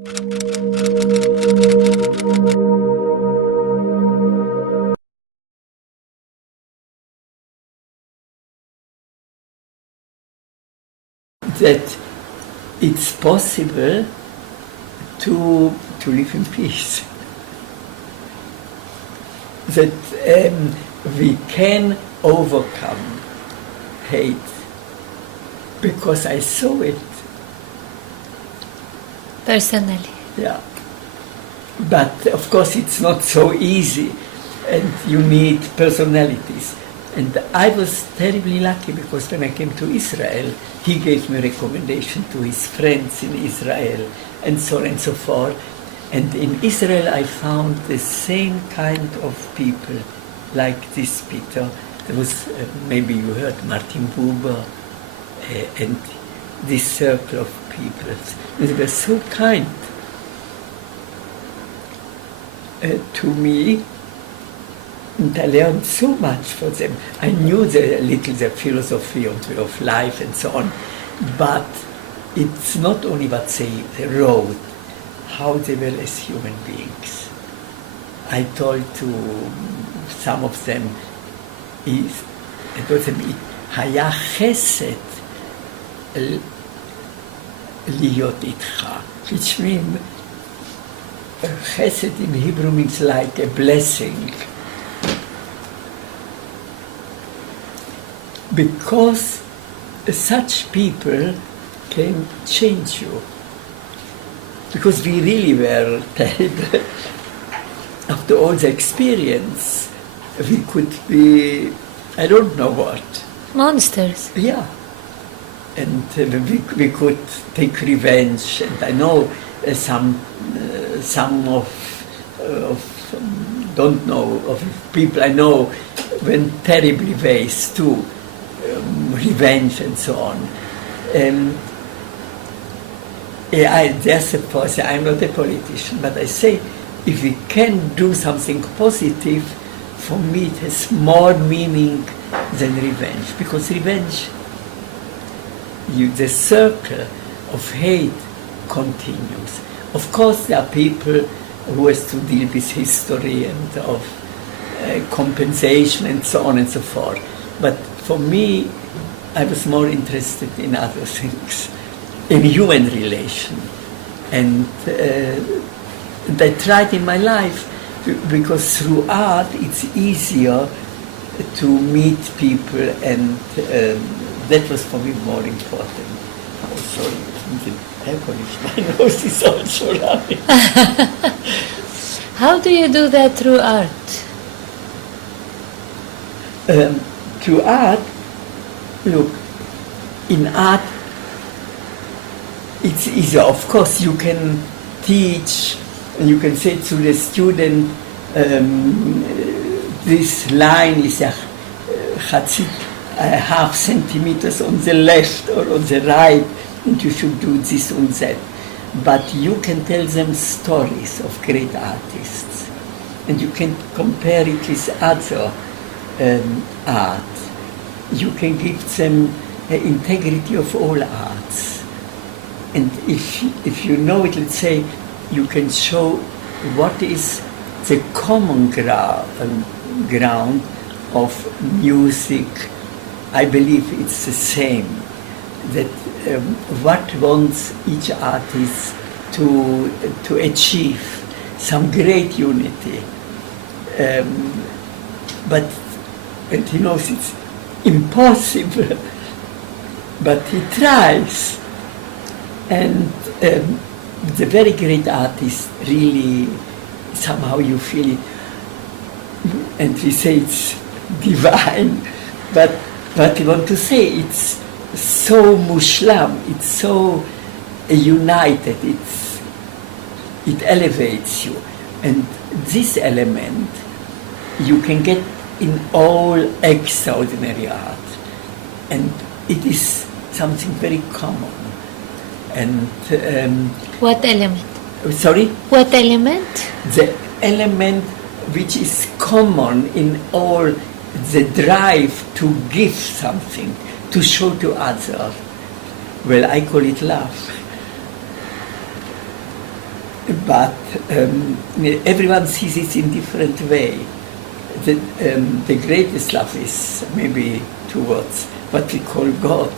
That it's possible to live in peace. That we can overcome hate, because I saw it. Personally. Yeah. But of course it's not so easy, and you need personalities. And I was terribly lucky, because when I came to Israel, he gave me recommendation to his friends in Israel, and so on and so forth. And in Israel I found the same kind of people like this Peter. There was, maybe you heard, Martin Buber, and this circle of people. They were so kind to me, and I learned so much from them. I knew the philosophy of life and so on, but it's not only what they wrote, how they were as human beings. I told to some of them, I told them, היה חסד להיות איתך, which means chesed in Hebrew means like a blessing. Because such people can change you. Because we really were terrible. After all the experience, we could be, I don't know what. Monsters. Yeah. And we could take revenge. And I know some of don't know, of people I know went terribly ways too. Revenge and so on. There's a person, I'm not a politician, but I say, if we can do something positive, for me it has more meaning than revenge. Because revenge, the circle of hate continues. Of course there are people who has to deal with history and of compensation and so on and so forth. But for me, I was more interested in other things, in human relation. And I tried in my life, because through art it's easier to meet people, and that was for me more important. Oh, sorry, the air conditioner, my nose is also running. How do you do that through art? Through art, look, in art, it's easier. Of course, you can teach, and you can say to the student, this line is half centimeters on the left or on the right, and you should do this and that. But you can tell them stories of great artists, and you can compare it with other art. You can give them the integrity of all arts. And if you know it, let's say, you can show what is the common ground of music. I believe it's the same, that what wants each artist to achieve, some great unity. But and he knows it's impossible, but he tries. And the very great artist, really, somehow you feel it, and we say it's divine, but what we want to say, it's so mushlam, it's so united, it elevates you. And this element you can get in all extraordinary art, and it is something very common. And what element? Sorry? What element? The element which is common in all, the drive to give something, to show to others. Well, I call it love. but everyone sees it in different way. The greatest love is maybe towards what we call God,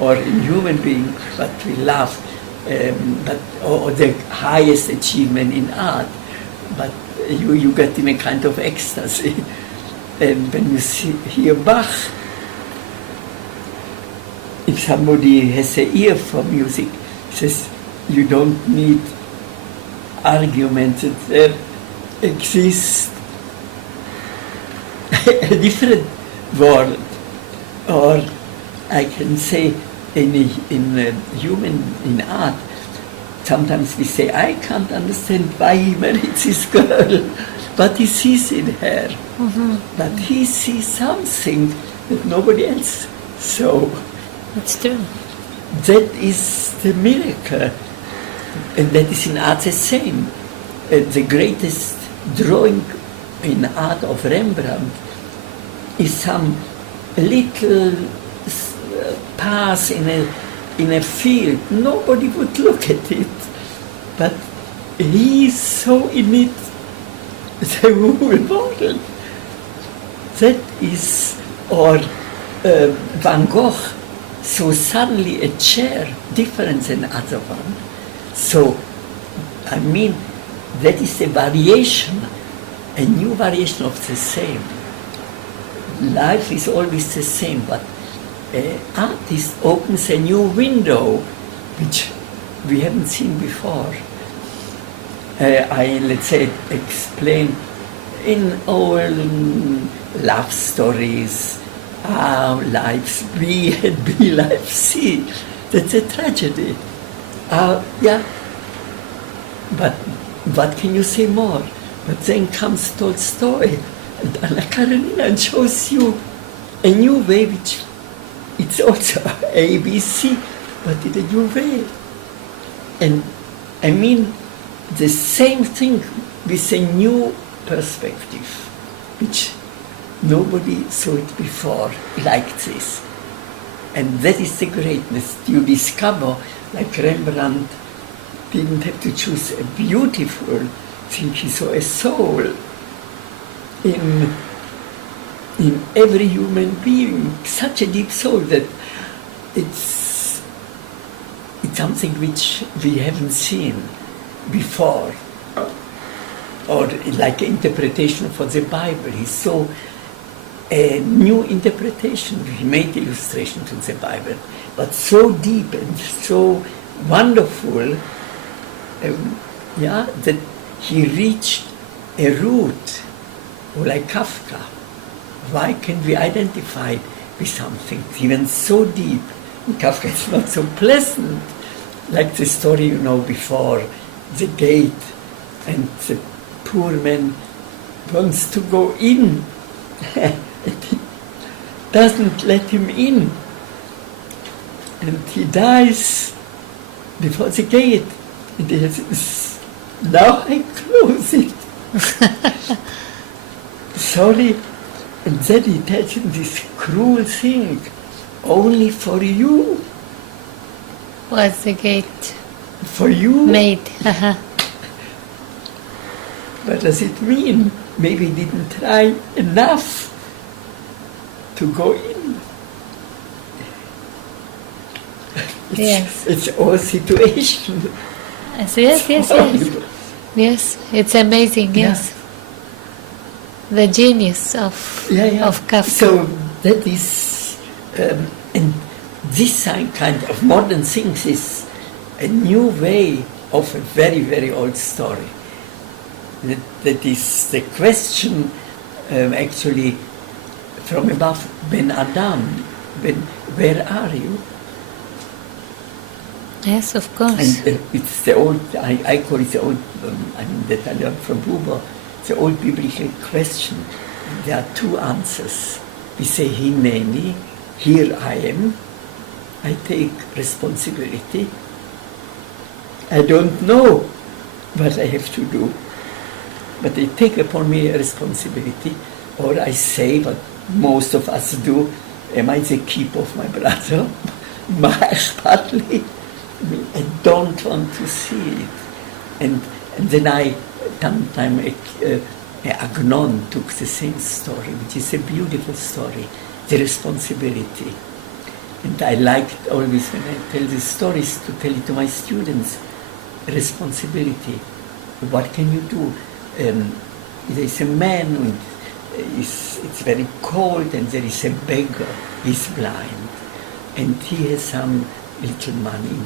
or in human being what we love, or the highest achievement in art. But you get in a kind of ecstasy. And when you hear Bach, if somebody has an ear for music, says you don't need arguments that there exists a different world, or I can say in art, sometimes we say, I can't understand why he married this girl, but he sees in her. Mm-hmm. But he sees something that nobody else saw. It's true. That is the miracle. And that is in art the same. The greatest drawing in art of Rembrandt is some little pass in a field. Nobody would look at it, but he saw in it the whole world. That is, or Van Gogh saw suddenly a chair different than other one. So, I mean, that is a variation, a new variation of the same. Life is always the same, but artist opens a new window, which we haven't seen before. I, let's say, explain in all love stories, our lives B and B life C. That's a tragedy. Yeah, but what can you say more? But then comes Tolstoy and Anna Karenina and shows you a new way, which it's also A, B, C, but in a new way. And I mean, the same thing with a new perspective, which nobody saw it before like this. And that is the greatness. You discover, like Rembrandt didn't have to choose a beautiful thing, he saw a soul in every human being, such a deep soul that it's something which we haven't seen before. Or like an interpretation for the Bible. He saw a new interpretation. He made illustration to the Bible, but so deep and so wonderful, that he reached a root, or like Kafka. Why can we identify with something even so deep? In Kafka it's not so pleasant, like the story you know before, the gate, and the poor man wants to go in, and he doesn't let him in, and he dies before the gate, and he says, now I close it. Sorry. And then he tells him this cruel thing, only for you. Was the gate for you made? What does it mean? Maybe he didn't try enough to go in. It's all situation. Yes, it's amazing, yes. The genius of Kafka. So that is, and this kind of modern things is a new way of a very, very old story. That is the question, actually, from above, Ben Adam, where are you? Yes, of course. And it's the old, I call it the old, that I learned from Buber, the old biblical question. There are two answers. We say, Hineni, here I am. I take responsibility. I don't know what I have to do, but I take upon me a responsibility, or I say what most of us do, am I the keeper of my brother? Partly. I don't want to see it. And then sometime Agnon took the same story, which is a beautiful story, the responsibility. And I liked always when I tell the stories to tell it to my students, responsibility. What can you do? There is a man, and it's very cold, and there is a beggar, he's blind, and he has some little money.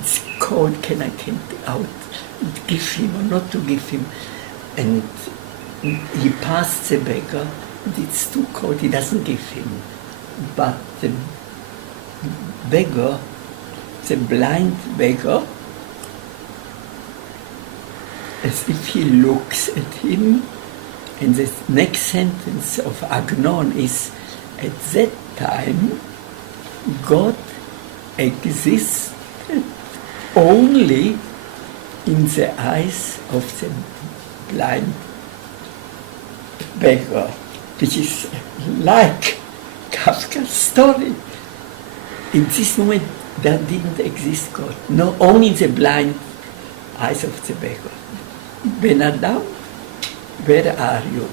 It's cold, can I give him or not to give him? And he passed the beggar, and it's too cold, he doesn't give him. But the beggar, the blind beggar, as if he looks at him, and the next sentence of Agnon is, at that time, God existed only in the eyes of the blind beggar, which is like Kafka's story. In this moment, there didn't exist God, no, only the blind eyes of the beggar. Ben Adam, where are you?